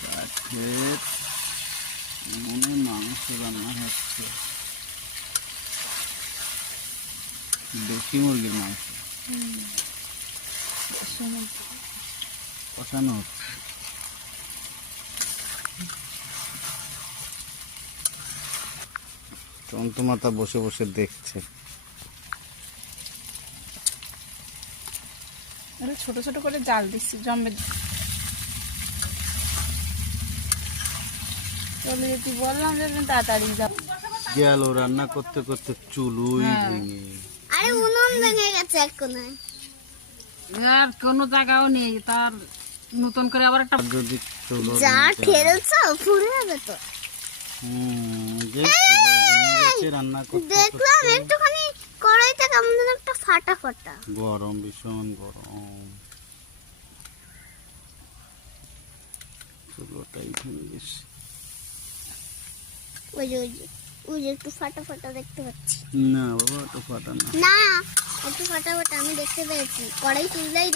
কাঠের মনে মাংস রান্না হচ্ছে দেশি মুরগির মাংস কষানো হচ্ছে চন্দ্রমাতা বসে বসে দেখছে। ছোট ছোট করে জাল দিচ্ছি, জম্বে। বললাম যে তাড়াতাড়ি যাও। গেল রান্না করতে করতে চুলুই হ্যাঁ। ভেঙে। আরে উনুন ভেঙে গেছে এক কোনায় আর কোনো জায়গাও নেই তার নতুন করে আবার একটা যদি যা। ঠেলছো তো। হুম, রান্না করতে দেখলাম একটুখানি কড়াইতে কেমন যেন একটা ফাটা ফাটা। গরম ভীষণ গরম। চুলোটাই ভেঙে গেছে। ওই যে ওই যে একটু ফাটা ফাটা দেখতে পাচ্ছি। না বাবা ওটা ফাটা না। না একটু ফাটা ফাটা আমি দেখতে পেয়েছি। কড়াই তুললেই